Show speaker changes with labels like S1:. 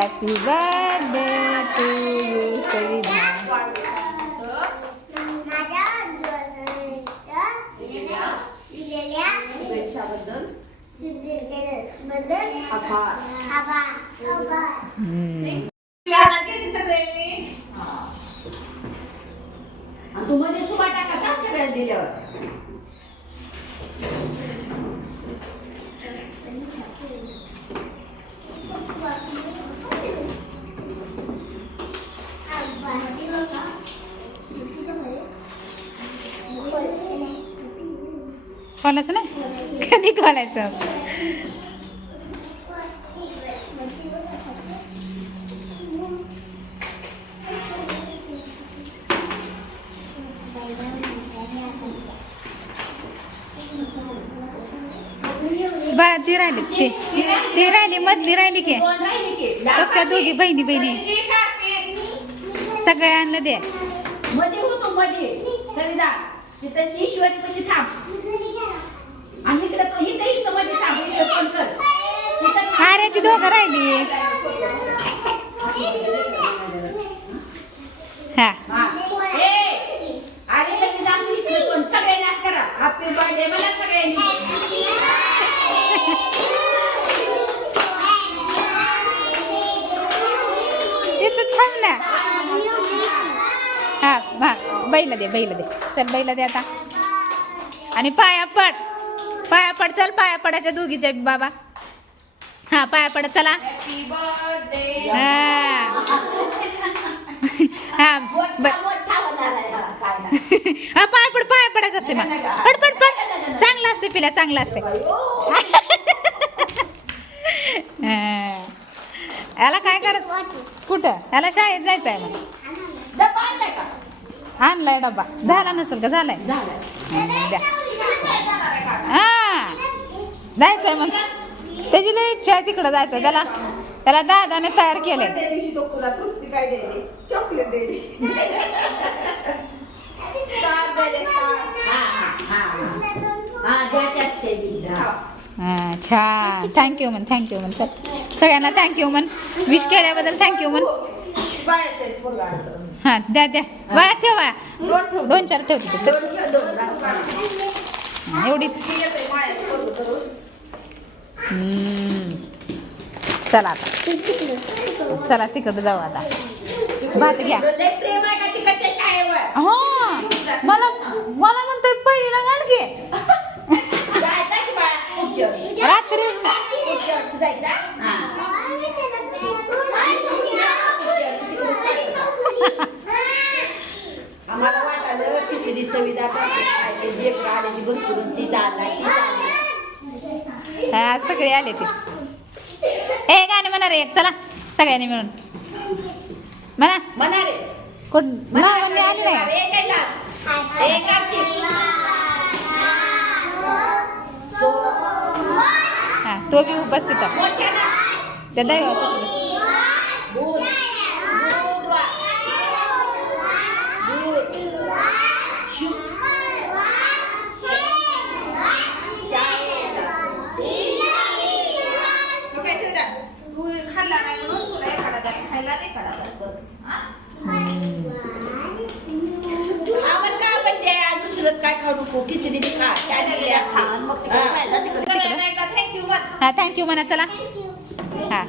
S1: Happy birthday to you Savidha
S2: माझ्या दिलेल्या
S3: शुभेच्छाबद्दल
S2: बद्दल
S3: आभार
S2: आभार आभार
S1: हम्म.
S3: हातात घेते सगळ्यांनी आणि तू मध्ये सुबा टाका का सगळ्यांना दिल्यावर
S1: खोलायचं ना कधी खोलायचं बाळा ती राहिली ती ती राहिली मधली राहिली की. फक्त दोघी बहिणी बहिणी.
S3: सगळे
S1: आणलं दे.
S3: मध्ये होतो मध्ये तरी जा. तिथं ईश्वरी पशी थांब. आणि इकडे तो मध्ये कर.
S1: अरे ती दोघं राहिली. हा.
S3: हा. ए, अरे सगळी जा तू इकडे कोण सगळ्यांनी असं करा. हॅपी बर्थडे मला सगळ्यांनी.
S1: इथं थांब ना. हा हा. बैला दे बैला दे. चल बैला दे आता. आणि पाया पड. पाया पड चल पाया पडायच्या दोघीच्या बाबा. हा पाया पड चला. हा. हा पाय. पड पाया पडायचं असते मग. पड पड पड. चांगलं असते पिल्या चांगलं असते. हा. याला काय करत? कुठं? याला शाळेत जायचं आहे मग
S3: आणलाय
S1: डबा. झाला नसेल का? झालाय. द्या. जायचंय मग. त्याची लई इच्छा आहे तिकडं जायचं त्याला त्याला दादाने तयार.
S3: हा,
S1: छान. थँक्यू म्हण थँक्यू म्हण सगळ्यांना थँक्यू म्हण विश केल्याबद्दल थँक्यू म्हण
S3: आहे आणलं.
S1: हा द्या द्या. बाळा ठेव.
S3: दोन ठेव.
S1: दोन चार ठेव एवढी. चला आता. चला तिकडे जाऊ आता. भात घ्या. हो. मला मला म्हणतोय पहिला घाल घे? रात्री
S3: पुढच्या वर्षी जायचं, हा? आम्हाला वाटालं खिचडी सविधा करते काय ते लेकरं आले की भरपूर ती. चाललाय ती चाललाय
S1: हा सगळे आले ते हे गाणे म्हणा रे एक चला सगळ्यांनी मिळून. म्हणा.
S3: म्हणा रे
S1: कोण
S3: म्हणा
S1: लावण्य आली नाही.
S3: ए कैलास ए कार्तिक
S1: हा तो बी उपस्थित आहे.
S3: मोठ्या ना
S1: त्या दैवापासून.
S3: दूध
S4: खाल्ला नाही म्हणून तुला एखादा खायला नाही काढा बरं.
S3: आपण काय म्हणते आज दुसरंच काय खाऊ नको. खिचडी खा. मग
S1: हा. थँक्यू म्हणा चला हा.